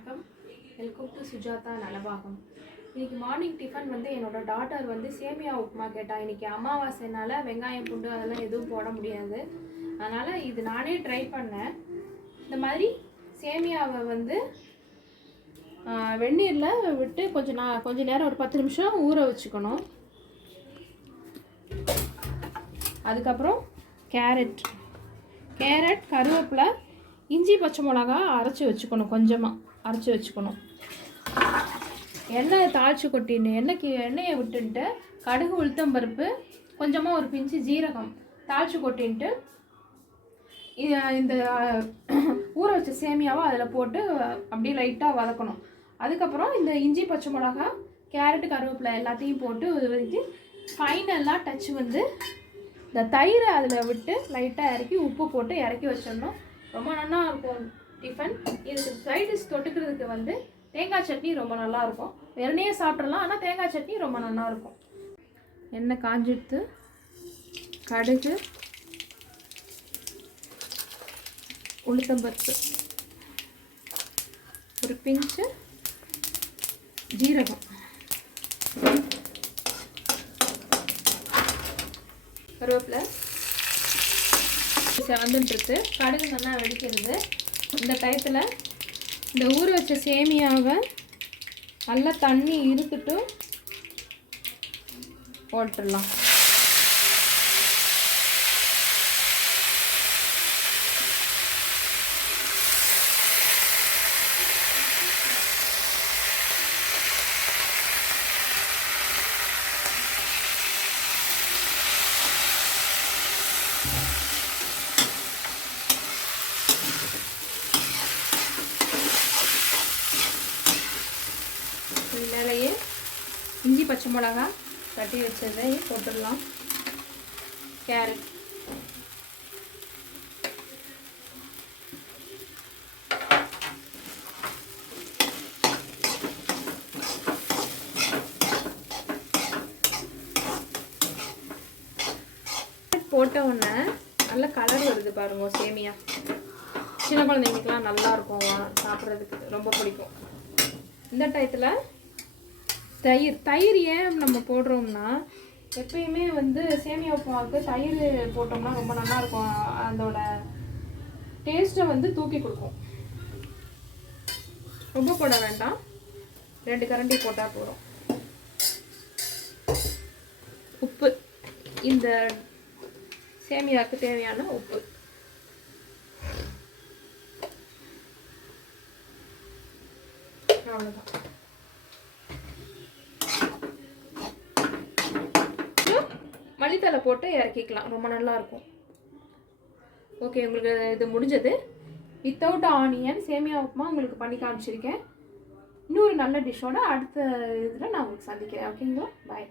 வணக்கம். Welcome to Sujatha Nalabagam. இன்றைக்கி morning tiffin வந்து என்னோடய டாட்டர் வந்து சேமியா உப்புமா கேட்டால். இன்றைக்கி அமாவாசைனால வெங்காயம் பூண்டு அதெல்லாம் எதுவும் போட முடியாது. அதனால் இது நானே ட்ரை பண்ணேன். இந்த மாதிரி சேமியாவை வந்து வெந்நீரில் விட்டு கொஞ்ச நேரம் ஒரு 10 நிமிஷம் ஊற வச்சுக்கணும். அதுக்கப்புறம் கேரட், கருவேப்பிலை, இஞ்சி, பச்சை மிளகா அரைச்சி வச்சுக்கணும். கொஞ்சமாக அரைச்சி வச்சுக்கணும். எண்ணெயை தாளித்து கொட்டின்னு எண்ணெயை விட்டுன்ட்டு கடுகு, உளுத்தம்பருப்பு, கொஞ்சமாக ஒரு பிஞ்சு ஜீரகம் தாளித்து கொட்டின்ட்டு இந்த ஊற வச்ச சேமியாவை அதில் போட்டு அப்படியே லைட்டாக வதக்கணும். அதுக்கப்புறம் இந்த இஞ்சி, பச்சை மிளகா, கேரட்டு, கருவேப்பிலை எல்லாத்தையும் போட்டு வச்சு ஃபைனலாக டச் வந்து இந்த தயிரை அதில் விட்டு லைட்டாக இறக்கி உப்பு போட்டு இறக்கி வச்சிடணும். ரொம்ப நல்லா இருக்கும் டிஃபன். இதுக்கு சைடிஷ் தொட்டுக்கிறதுக்கு வந்து தேங்காய் சட்னி ரொம்ப நல்லாயிருக்கும். வெறுனையே சாப்பிட்றலாம், ஆனால் தேங்காய் சட்னி ரொம்ப நல்லாயிருக்கும். எண்ணெய் காஞ்சிடுத்து கடுகு, உளுத்தம்பருப்பு, ஒரு பிஞ்சு ஜீரகம், கருவேப்பிலை செவந்துன்றது. கடுகு நல்லா வெடிக்கிறது. இந்த டயத்தில் இந்த ஊற வச்ச சேமியாவை நல்லா தண்ணி இருத்துட்டு போட்டுடலாம். மேலேயே இஞ்சி, பச்சை மிளகா தட்டி வச்சதை போட்டுடலாம். கேரட், போட்ட உடனே நல்ல கலர் வருது பாருங்க. சேமியா சின்ன குழந்தைங்களுக்குலாம் நல்லா இருக்கும், சாப்பிட்றதுக்கு ரொம்ப பிடிக்கும். இந்த டயத்தில் தயிர் ஏன் நம்ம போடுறோம்னா, எப்பயுமே வந்து சேமியா உப்புமாவுக்கு தயிர் போட்டோம்னா ரொம்ப நல்லாயிருக்கும். அதோட டேஸ்ட்டை வந்து தூக்கி கொடுக்கும். ரொம்ப போட வேண்டாம், 2 கரண்டி போட்டால் போதும். உப்பு, இந்த சேமியாவுக்கு தேவையான உப்பு. அவ்வளோதான். மல்லித்தலை போட்டு இறக்கிக்கலாம், ரொம்ப நல்லாயிருக்கும். ஓகே, உங்களுக்கு இது முடிஞ்சது. வித்தவுட் ஆனியன் சேமியா உப்புமா உங்களுக்கு பண்ணி காமிச்சிருக்கேன். இன்னொரு நல்ல டிஷ்ஷோட அடுத்த இதில் நான் உங்களுக்கு சந்திக்கிறேன். ஓகேங்களா? பாய்.